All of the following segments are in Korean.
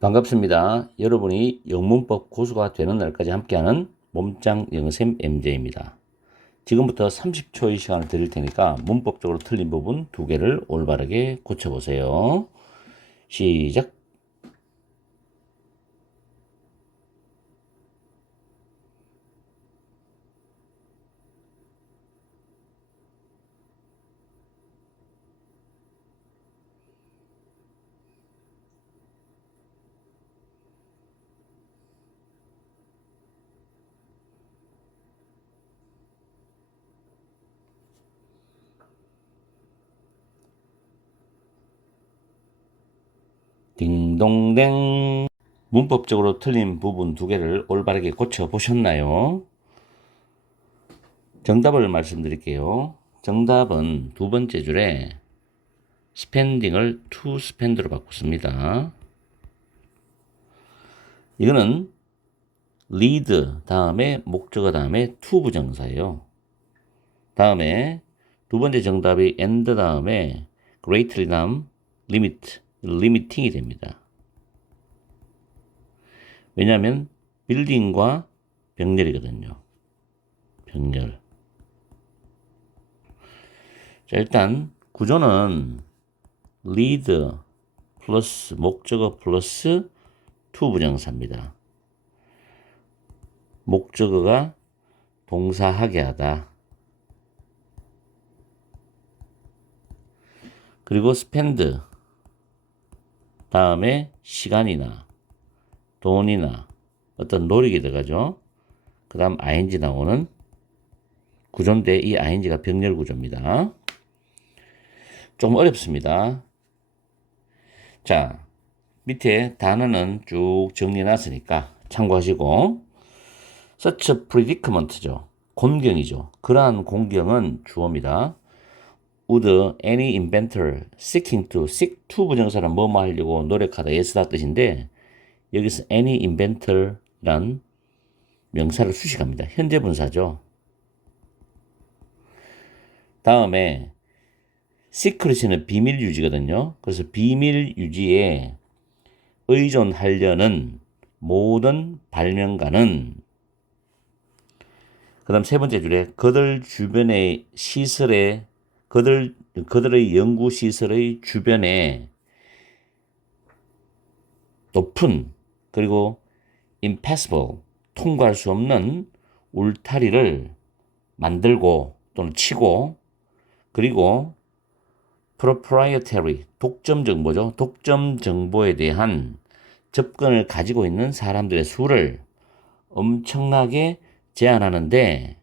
반갑습니다. 여러분이 영문법 고수가 되는 날까지 함께하는 몸짱 영어쌤 MJ입니다. 지금부터 30초의 시간을 드릴 테니까 문법적으로 틀린 부분 2개를 올바르게 고쳐보세요. 시작! 딩동댕! 문법적으로 틀린 부분 2개를 올바르게 고쳐보셨나요? 정답을 말씀드릴게요. 정답은 두 번째 줄에 spending을 to spend로 바꿨습니다. 이거는 lead 다음에 목적어 다음에 to 부정사예요. 다음에 두 번째 정답이 and 다음에 greatly 다음 limiting이 됩니다. 왜냐하면 building과 병렬이거든요. 병렬. 자, 일단 구조는 lead 플러스 목적어 플러스 to 부정사입니다. 목적어가 동사하게 하다. 그리고 spend 다음에 시간이나 돈이나 어떤 노력이 들어가죠. 그 다음 ing 나오는 구조인데 이 ing가 병렬 구조입니다. 좀 어렵습니다. 자, 밑에 단어는 쭉 정리해 놨으니까 참고하시고 such a predicament죠. 곤경이죠. 그러한 곤경은 주어입니다. Would any inventor seeking to seek to 부정사는 뭐뭐 하려고 노력하다 애쓰다 뜻인데 여기서 any inventor란 명사를 수식합니다. 현재 분사죠. 다음에 secret은 비밀 유지거든요. 그래서 비밀 유지에 의존하려는 모든 발명가는 그 다음 세 번째 줄에 그들 주변의 시설에 그들의 연구 시설의 주변에 높은 그리고 impassable 통과할 수 없는 울타리를 만들고 또는 치고 그리고 proprietary 독점 정보죠. 독점 정보에 대한 접근을 가지고 있는 사람들의 수를 엄청나게 제한하는데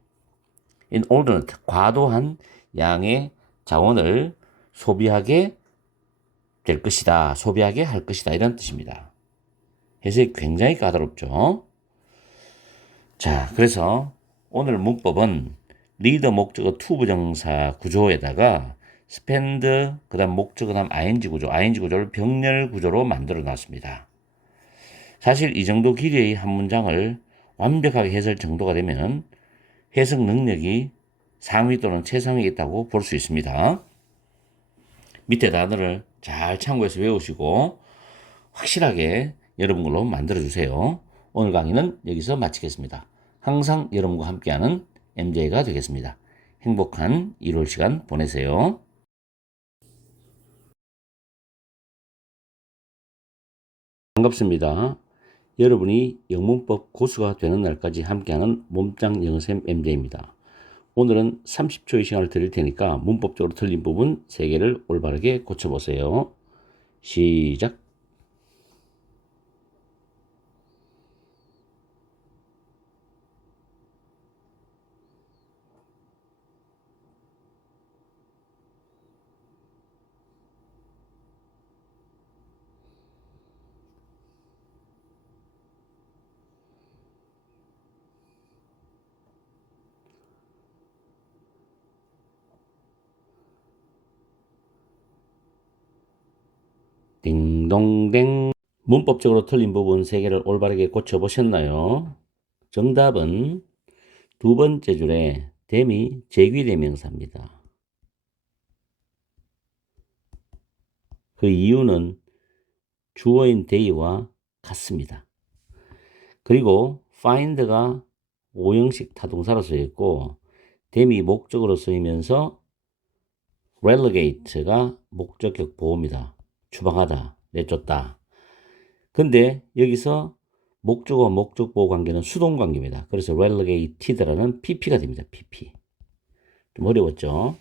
inordinate 과도한 양의 자원을 소비하게 될 것이다. 소비하게 할 것이다. 이런 뜻입니다. 해석이 굉장히 까다롭죠. 자, 그래서 오늘 문법은 리더 목적어 to 부정사 구조에다가 spend 그다음 목적어 다음 ing 구조를 병렬 구조로 만들어 놨습니다. 사실 이 정도 길이의 한 문장을 완벽하게 해설 정도가 되면 해석 능력이 상위 또는 최상위에 있다고 볼 수 있습니다. 밑에 단어를 잘 참고해서 외우시고 확실하게 여러분 걸로 만들어주세요. 오늘 강의는 여기서 마치겠습니다. 항상 여러분과 함께하는 MJ가 되겠습니다. 행복한 일요일 시간 보내세요. 반갑습니다. 여러분이 영문법 고수가 되는 날까지 함께하는 몸짱 영어쌤 MJ입니다. 오늘은 30초의 시간을 드릴 테니까 문법적으로 틀린 부분 3개를 올바르게 고쳐보세요. 시작! 딩동댕. 문법적으로 틀린 부분 3개를 올바르게 고쳐보셨나요? 정답은 두 번째 줄에 댐이 제귀대명사입니다. 그 이유는 주어인 they와 같습니다. 그리고 find가 5형식 타동사로 쓰여 있고 them이 목적으로 쓰이면서 relegate가 목적격 보호입니다. 추방하다, 내쫓다. 근데 여기서 목적어 목적 보호 관계는 수동 관계입니다. 그래서 relegated라는 pp가 됩니다. pp. 좀 어려웠죠?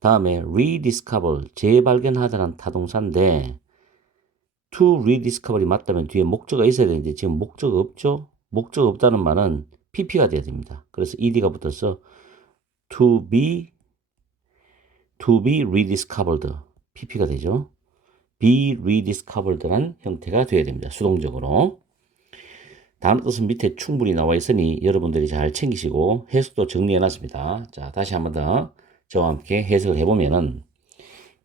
다음에 rediscover, 재발견하다는 타동사인데 to rediscover이 맞다면 뒤에 목적어가 있어야 되는데 지금 목적어 없죠? 목적어 없다는 말은 pp가 돼야 됩니다. 그래서 ed가 붙어서 to be rediscovered pp가 되죠. be rediscovered란 형태가 되어야 됩니다. 수동적으로. 다음 뜻은 밑에 충분히 나와 있으니 여러분들이 잘 챙기시고 해석도 정리해 놨습니다. 자, 다시 한번 더 저와 함께 해석을 해보면은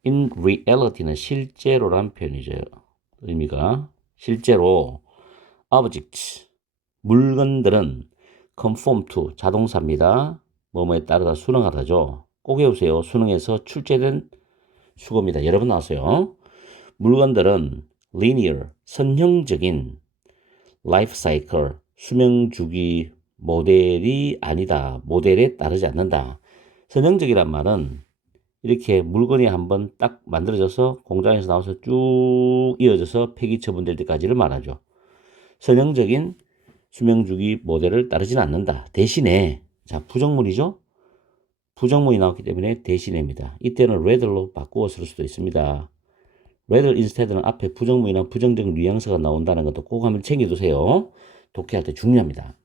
in reality는 실제로란 표현이죠. 의미가 실제로 objects 물건들은 conform to 자동사입니다. 뭐뭐에 따르다 순응하다죠. 꼭 외우세요. 순응에서 출제된 수거입니다. 여러 번 나왔어요. 물건들은 linear 선형적인 life cycle 수명 주기 모델이 아니다. 모델에 따르지 않는다. 선형적이란 말은 이렇게 물건이 한번 딱 만들어져서 공장에서 나와서 쭉 이어져서 폐기 처분될 때까지를 말하죠. 선형적인 수명주기 모델을 따르지는 않는다. 대신에 자 부정문이죠. 부정문이 나왔기 때문에 대신입니다. 이때는 rather로 바꾸어 쓸 수도 있습니다. rather instead는 앞에 부정문이나 부정적 뉘앙스가 나온다는 것도 꼭 한번 챙겨두세요. 독해할 때 중요합니다.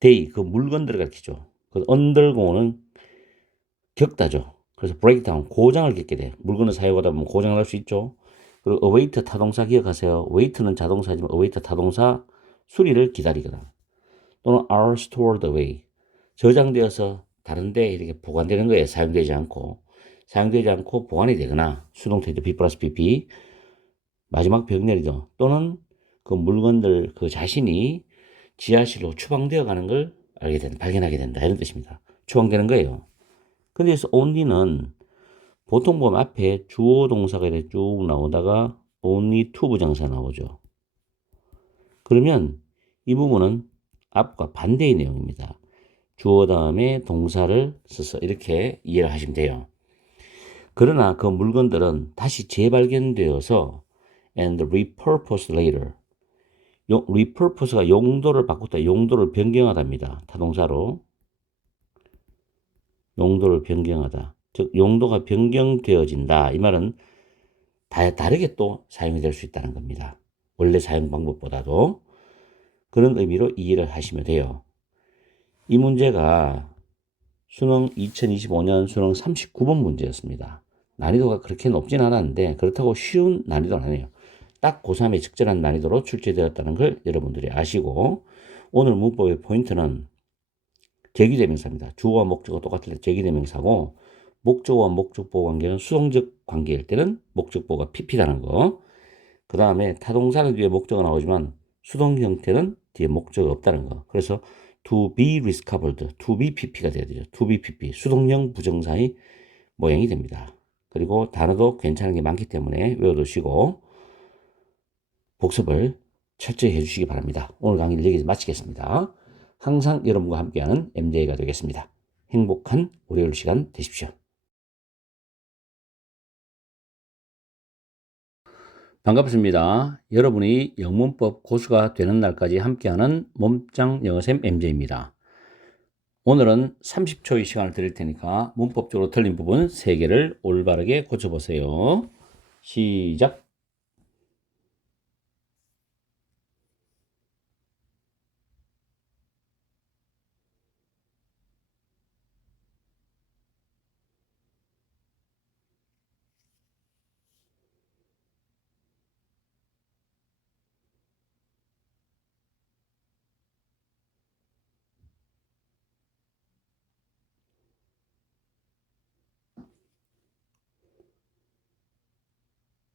they 그 물건들을 가리키죠. 그 undergo는 겪다죠. 그래서 breakdown 고장을 겪게 돼. 물건을 사용하다 보면 고장을 날 수 있죠. 그리고 await 타동사 기억하세요. wait는 자동사지만 await 타동사 수리를 기다리거나 또는 are stored away 저장되어서 다른 데 이렇게 보관되는 거예요. 사용되지 않고 보관이 되거나 수동태죠. B 플러스 PP 마지막 병렬이죠. 또는 그 물건들 그 자신이 지하실로 추방되어 가는 걸 알게 된다. 발견하게 된다. 이런 뜻입니다. 추방되는 거예요. 근데 여기서 only는 보통 보면 앞에 주어 동사가 이렇게 쭉 나오다가 only to 부정사 나오죠. 그러면 이 부분은 앞과 반대의 내용입니다. 주어 다음에 동사를 써서 이렇게 이해를 하시면 돼요. 그러나 그 물건들은 다시 재발견되어서 and repurposed later repurpose가 용도를 바꿨다. 용도를 변경하답니다. 타동사로 용도를 변경하다. 즉 용도가 변경되어진다. 이 말은 다르게 또 사용이 될 수 있다는 겁니다. 원래 사용 방법보다도 그런 의미로 이해를 하시면 돼요. 이 문제가 수능 2025년 수능 39번 문제였습니다. 난이도가 그렇게 높진 않았는데 그렇다고 쉬운 난이도는 아니에요. 딱 고3에 적절한 난이도로 출제되었다는 걸 여러분들이 아시고 오늘 문법의 포인트는 제기대명사입니다. 주어와 목적어 똑같을 때 제기대명사고 목적어와 목적보호 관계는 수동적 관계일 때는 목적보호가 PP라는 거. 그 다음에 타동사는 뒤에 목적어가 나오지만 수동 형태는 뒤에 목적어가 없다는 거. 그래서 to be discovered, to be pp가 돼야 되죠. to be pp, 수동형 부정사의 모양이 됩니다. 그리고 단어도 괜찮은 게 많기 때문에 외워두시고 복습을 철저히 해주시기 바랍니다. 오늘 강의를 여기서 마치겠습니다. 항상 여러분과 함께하는 MJ가 되겠습니다. 행복한 월요일 시간 되십시오. 반갑습니다. 여러분이 영문법 고수가 되는 날까지 함께하는 몸짱 영어쌤 MJ입니다. 오늘은 30초의 시간을 드릴 테니까 문법적으로 틀린 부분 3개를 올바르게 고쳐보세요. 시작!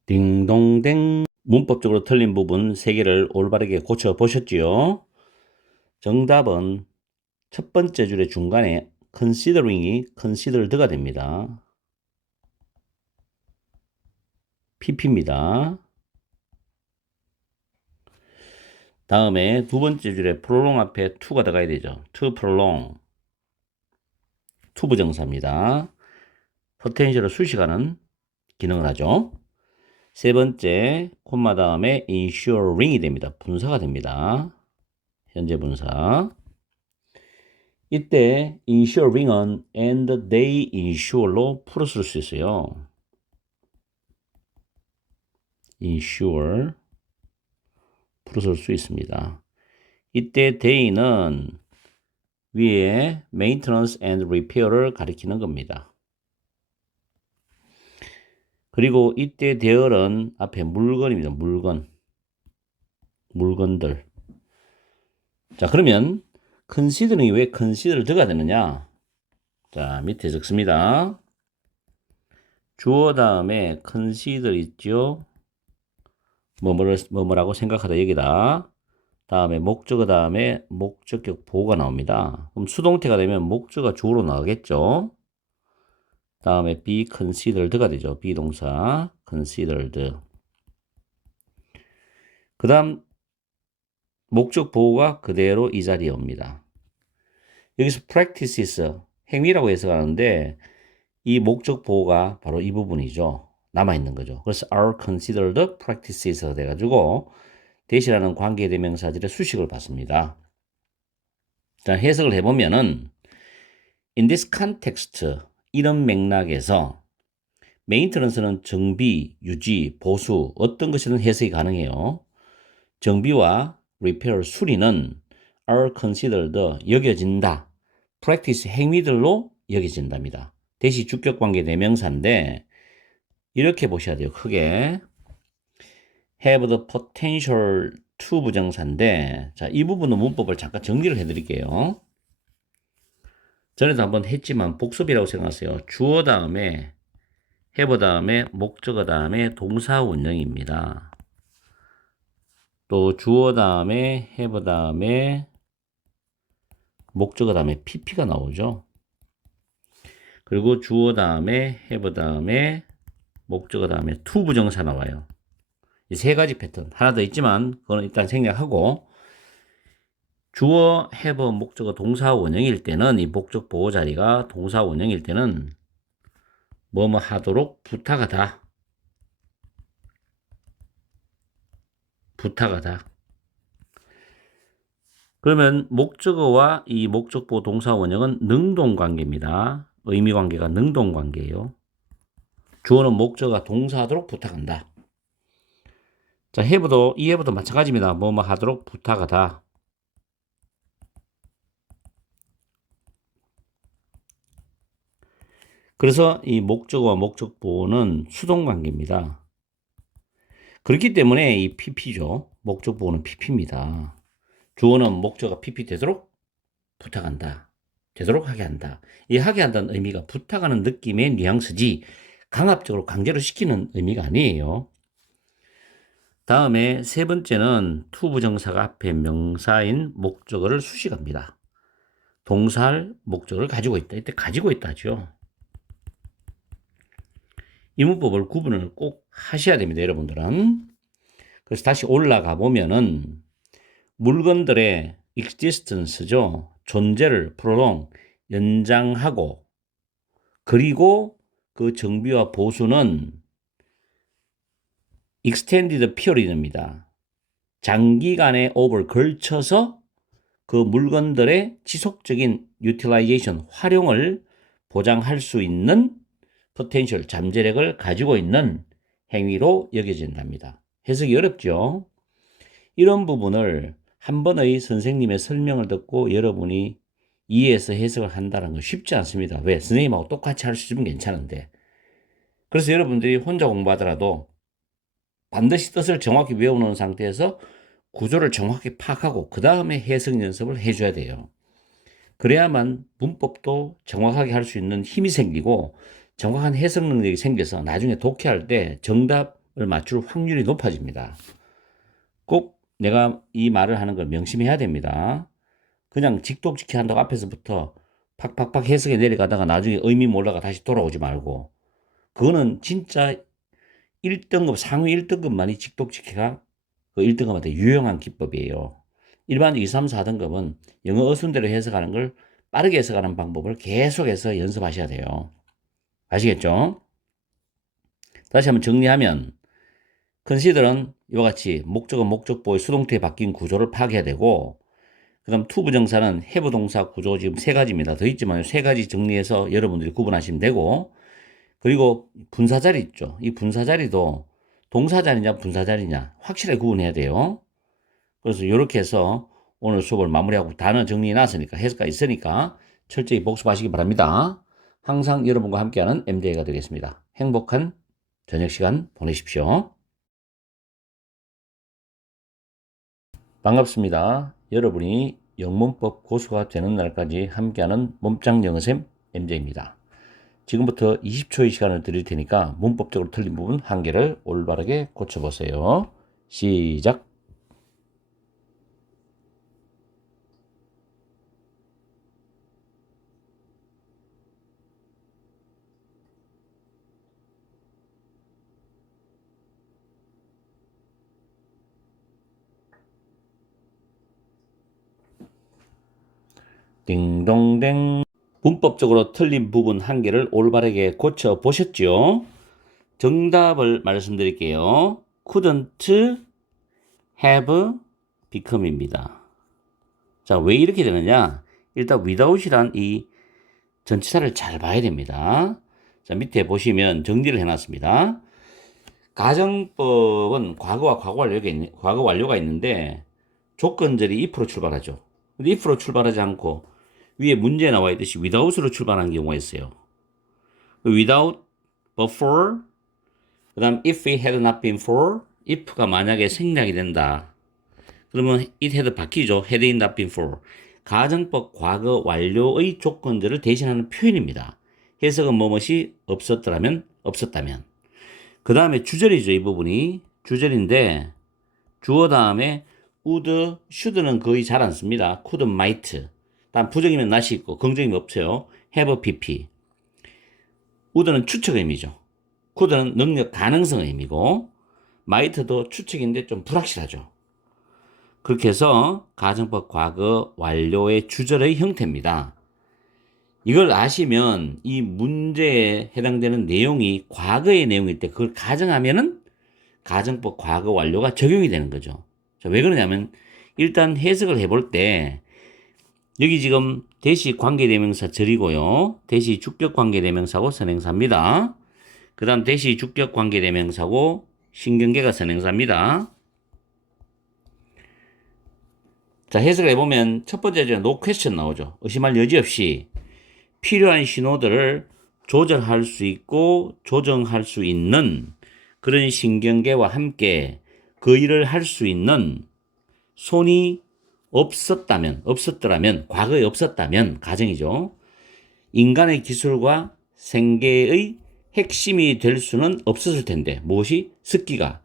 딩동댕. 문법적으로 틀린 부분 3개를 올바르게 고쳐보셨지요? 정답은 첫 번째 줄의 중간에 considering이 considered가 됩니다. pp입니다. 다음에 두 번째 줄에 prolong 앞에 to가 들어가야 되죠. to prolong. to 부정사입니다. potential을 수식하는 기능을 하죠. 세 번째, 콤마 다음에 ensuring이 됩니다. 분사가 됩니다. 현재 분사. 이때 ensuring은 and they ensure로 풀어쓸 수 있어요. ensure 풀어쓸 수 있습니다. 이때 they는 위에 maintenance and repair를 가리키는 겁니다. 그리고 이때 there은 앞에 물건입니다. 물건들. 자, 그러면 considering이 왜 consider 더가 되느냐? 자, 밑에 적습니다. 주어 다음에 consider 있죠? 뭐뭐라고 생각하다 여기다. 다음에 목적어 다음에 목적격 보호가 나옵니다. 그럼 수동태가 되면 목적어가 주어로 나오겠죠? 다음에 be considered가 되죠. 비동사 considered. 그 다음 목적 보호가 그대로 이 자리에 옵니다. 여기서 practices, 행위라고 해석하는데 이 목적 보호가 바로 이 부분이죠. 남아있는 거죠. 그래서 are considered practices가 돼가지고 대시라는 관계대명사절의 수식을 받습니다. 자, 해석을 해보면은 in this context, 이런 맥락에서 maintenance는 정비, 유지, 보수, 어떤 것이든 해석이 가능해요. 정비와 repair, 수리는 are considered, 여겨진다. practice, 행위들로 여겨진답니다. 대시 주격관계 대명사인데 이렇게 보셔야 돼요. 크게 have the potential to 부정사인데, 자, 이 부분은 문법을 잠깐 정리를 해드릴게요. 전에도 한번 했지만 복습이라고 생각하세요. 주어 다음에 have 다음에 목적어 다음에 동사 원형입니다. 또 주어 다음에 have 다음에 목적어 다음에 pp가 나오죠. 그리고 주어 다음에 have 다음에 목적어 다음에 to 부정사 나와요. 이 세 가지 패턴 하나 더 있지만 그거는 일단 생략하고, 주어, have, 목적어 동사 원형일 때는 이 목적 보호 자리가 동사 원형일 때는 뭐뭐 하도록 부탁하다. 그러면 목적어와 이 목적 보호 동사 원형은 능동 관계입니다. 의미 관계가 능동 관계예요. 주어는 목적어가 동사하도록 부탁한다. 자, have도 이 have도 마찬가지입니다. 뭐뭐 하도록 부탁하다. 그래서 이 목적어와 목적 보호는 수동 관계입니다. 그렇기 때문에 이 pp죠. 목적 보호는 pp입니다. 주어는 목적어가 pp 되도록 부탁한다. 되도록 하게 한다. 이 하게 한다는 의미가 부탁하는 느낌의 뉘앙스지 강압적으로 강제로 시키는 의미가 아니에요. 다음에 세 번째는 to 부정사가 앞에 명사인 목적어를 수식합니다. 동사할 목적어를 가지고 있다. 이때 가지고 있다죠. 이 문법을 구분을 꼭 하셔야 됩니다. 여러분들은. 그래서 다시 올라가 보면은 물건들의 existence죠. 존재를 prolong, 연장하고, 그리고 그 정비와 보수는 extended period입니다. 장기간의 over 걸쳐서 그 물건들의 지속적인 utilization, 활용을 보장할 수 있는 potential, 잠재력을 가지고 있는 행위로 여겨진답니다. 해석이 어렵죠? 이런 부분을 한 번의 선생님의 설명을 듣고 여러분이 이해해서 해석을 한다는 건 쉽지 않습니다. 왜? 선생님하고 똑같이 할 수 있으면 괜찮은데. 그래서 여러분들이 혼자 공부하더라도 반드시 뜻을 정확히 외워놓은 상태에서 구조를 정확히 파악하고 그 다음에 해석 연습을 해줘야 돼요. 그래야만 문법도 정확하게 할 수 있는 힘이 생기고 정확한 해석 능력이 생겨서 나중에 독해할 때 정답을 맞출 확률이 높아집니다. 꼭 내가 이 말을 하는 걸 명심해야 됩니다. 그냥 직독직해 한다고 앞에서부터 팍팍팍 해석에 내려가다가 나중에 의미 몰라가 다시 돌아오지 말고, 그거는 진짜 1등급, 상위 1등급만이 직독직해가 그 1등급한테 유용한 기법이에요. 일반 2, 3, 4등급은 영어 어순대로 해석하는 걸 빠르게 해석하는 방법을 계속해서 연습하셔야 돼요. 아시겠죠? 다시 한번 정리하면 consider은 이와 같이 목적어, 목적보의 수동태에 바뀐 구조를 파악해야 되고, 그 다음 to 부정사는 have 동사 구조 지금 세 가지입니다. 더 있지만 세 가지 정리해서 여러분들이 구분하시면 되고, 그리고 분사자리 있죠. 이 분사자리도 동사자리냐 분사자리냐 확실하게 구분해야 돼요. 그래서 이렇게 해서 오늘 수업을 마무리하고 단어 정리해 놨으니까 해석까지 있으니까 철저히 복습하시기 바랍니다. 항상 여러분과 함께하는 MJ가 되겠습니다. 행복한 저녁 시간 보내십시오. 반갑습니다. 여러분이 영문법 고수가 되는 날까지 함께하는 몸짱 영어쌤 MJ입니다. 지금부터 20초의 시간을 드릴 테니까 문법적으로 틀린 부분 한 개를 올바르게 고쳐보세요. 시작. 띵동댕. 문법적으로 틀린 부분 한 개를 올바르게 고쳐보셨죠? 정답을 말씀드릴게요. couldn't have become입니다. 자, 왜 이렇게 되느냐? 일단 without이란 이 전치사를 잘 봐야 됩니다. 자, 밑에 보시면 정리를 해놨습니다. 가정법은 과거와 과거 완료가 있는데 조건절이 if로 출발하죠. 근데 if로 출발하지 않고 위에 문제 나와 있듯이 without으로 출발하는 경우가 있어요. without, but for, 그 다음 if it had not been for, if가 만약에 생략이 된다. 그러면 it had 바뀌죠. had it not been for. 가정법 과거 완료의 조건들을 대신하는 표현입니다. 해석은 뭐뭇이 없었더라면, 없었다면. 그 다음에 주절이죠. 이 부분이. 주절인데 주어 다음에 would, should는 거의 잘 안 씁니다. could, might. 다음 부정이면 not이 있고 긍정이면 없어요. have, pp. would는 추측의 의미죠. could는 능력, 가능성의 의미고 might도 추측인데 좀 불확실하죠. 그렇게 해서 가정법 과거 완료의 주절의 형태입니다. 이걸 아시면 이 문제에 해당되는 내용이 과거의 내용일 때 그걸 가정하면은 가정법 과거 완료가 적용이 되는 거죠. 자, 왜 그러냐면 일단 해석을 해볼 때 여기 지금 대시 관계대명사 절이고요. 대시 주격 관계대명사고 선행사입니다. 그 다음 대시 주격 관계대명사고 신경계가 선행사입니다. 자, 해석을 해보면 첫 번째 저 no question 나오죠. 의심할 여지 없이 필요한 신호들을 조절할 수 있고 조정할 수 있는 그런 신경계와 함께 그 일을 할 수 있는 손이 없었더라면, 과거에 없었다면, 가정이죠. 인간의 기술과 생계의 핵심이 될 수는 없었을 텐데, 무엇이? 습기가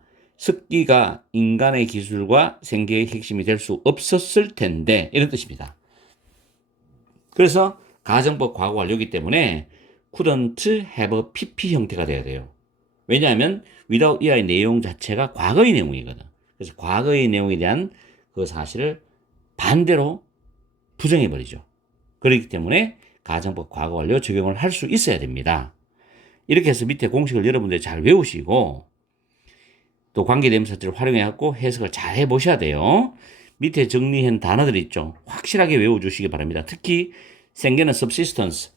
인간의 기술과 생계의 핵심이 될 수 없었을 텐데, 이런 뜻입니다. 그래서 가정법 과거 완료이기 때문에 couldn't have pp 형태가 돼야 돼요. 왜냐하면 without 이하의 내용 자체가 과거의 내용이거든. 그래서 과거의 내용에 대한 그 사실을 반대로 부정해버리죠. 그렇기 때문에 가정법 과거 완료 적용을 할 수 있어야 됩니다. 이렇게 해서 밑에 공식을 여러분들이 잘 외우시고 또 관계대명사들을 활용해갖고 해석을 잘 해보셔야 돼요. 밑에 정리한 단어들 있죠. 확실하게 외워주시기 바랍니다. 특히 생계는 subsistence,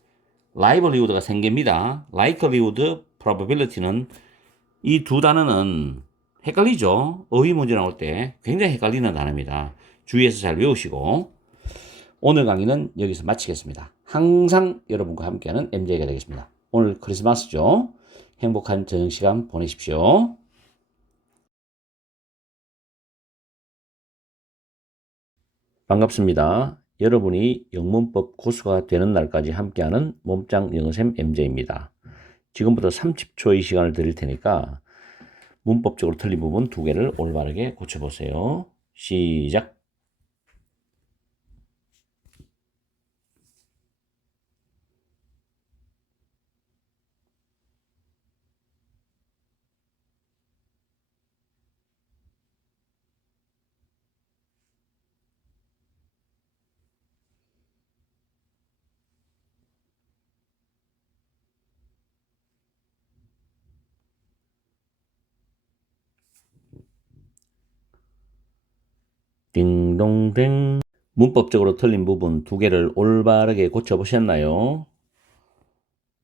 livelihood가 생계입니다. likelihood, probability는 이 두 단어는 헷갈리죠. 어휘 문제 나올 때 굉장히 헷갈리는 단어입니다. 주의해서 잘 외우시고 오늘 강의는 여기서 마치겠습니다. 항상 여러분과 함께하는 MJ가 되겠습니다. 오늘 크리스마스죠. 행복한 저녁 시간 보내십시오. 반갑습니다. 여러분이 영문법 고수가 되는 날까지 함께하는 몸짱 영어쌤 MJ입니다. 지금부터 30초의 시간을 드릴 테니까 문법적으로 틀린 부분 두 개를 올바르게 고쳐보세요. 시작. 띵동댕. 문법적으로 틀린 부분 두 개를 올바르게 고쳐보셨나요?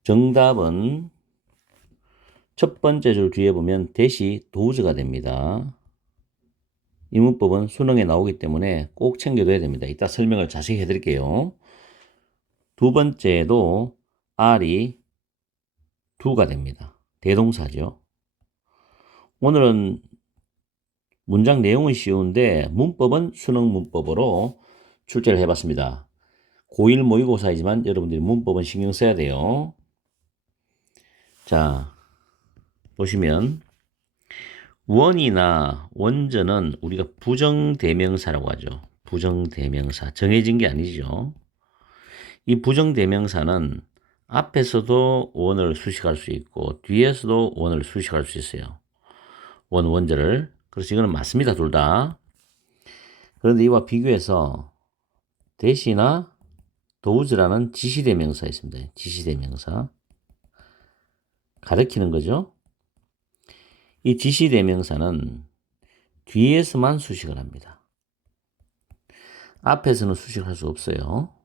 정답은 첫 번째 줄 뒤에 보면 대시 도즈가 됩니다. 이 문법은 수능에 나오기 때문에 꼭 챙겨둬야 됩니다. 이따 설명을 자세히 해드릴게요. 두 번째도 R이 do가 됩니다. 대동사죠. 오늘은 문장 내용은 쉬운데 문법은 수능 문법으로 출제를 해봤습니다. 고1 모의고사이지만 여러분들이 문법은 신경 써야 돼요. 자, 보시면 원이나 원전은 우리가 부정대명사라고 하죠. 부정대명사. 정해진 게 아니죠. 이 부정대명사는 앞에서도 원을 수식할 수 있고 뒤에서도 원을 수식할 수 있어요. 원절을. 그래서 이거는 맞습니다. 둘 다. 그런데 이와 비교해서 대시나 도우즈라는 지시대명사 있습니다. 지시대명사. 가리키는 거죠. 이 지시대명사는 뒤에서만 수식을 합니다. 앞에서는 수식할 수 없어요.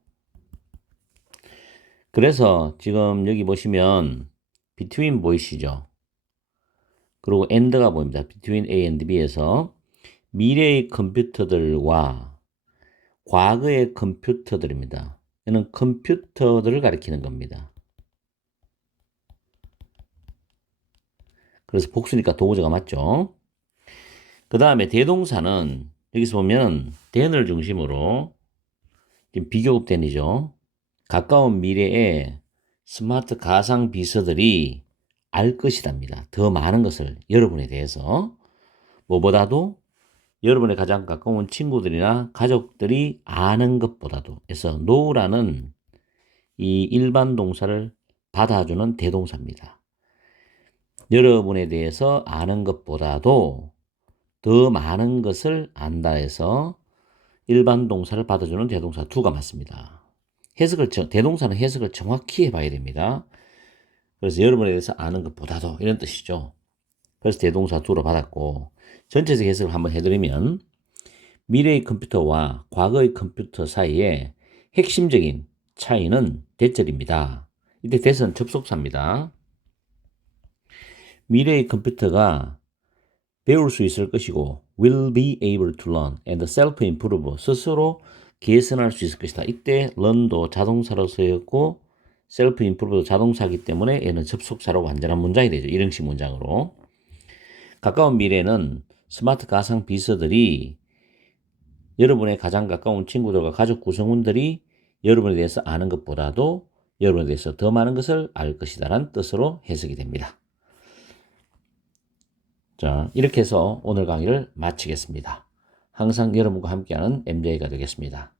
그래서 지금 여기 보시면 between 보이시죠? 그리고 and가 보입니다. between A and B에서 미래의 컴퓨터들과 과거의 컴퓨터들입니다. 이는 컴퓨터들을 가리키는 겁니다. 그래서 복수니까 도구조가 맞죠? 그 다음에 대동사는 여기서 보면 then을 중심으로 지금 비교급 then이죠. 가까운 미래에 스마트 가상 비서들이 알 것이답니다. 더 많은 것을 여러분에 대해서 뭐보다도 여러분의 가장 가까운 친구들이나 가족들이 아는 것보다도 그래서 know라는 이 일반 동사를 받아주는 대동사입니다. 여러분에 대해서 아는 것보다도 더 많은 것을 안다 해서 일반 동사를 받아주는 대동사 do가 맞습니다. 대동사는 해석을 정확히 해봐야 됩니다. 그래서 여러분에 대해서 아는 것보다도 이런 뜻이죠. 그래서 대동사 do로 받았고 전체적 해석을 한번 해드리면 미래의 컴퓨터와 과거의 컴퓨터 사이에 핵심적인 차이는 대절입니다. 이때 대는 접속사입니다. 미래의 컴퓨터가 배울 수 있을 것이고 will be able to learn and self-improve 스스로 개선할 수 있을 것이다. 이때 learn도 자동사로 쓰였고 self-improve도 자동사이기 때문에 얘는 접속사로 완전한 문장이 되죠. 일형식 문장으로. 가까운 미래는 스마트 가상 비서들이 여러분의 가장 가까운 친구들과 가족 구성원들이 여러분에 대해서 아는 것보다도 여러분에 대해서 더 많은 것을 알 것이다 라는 뜻으로 해석이 됩니다. 자, 이렇게 해서 오늘 강의를 마치겠습니다. 항상 여러분과 함께하는 MJ가 되겠습니다.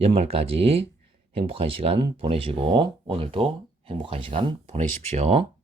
연말까지 행복한 시간 보내시고 오늘도 행복한 시간 보내십시오.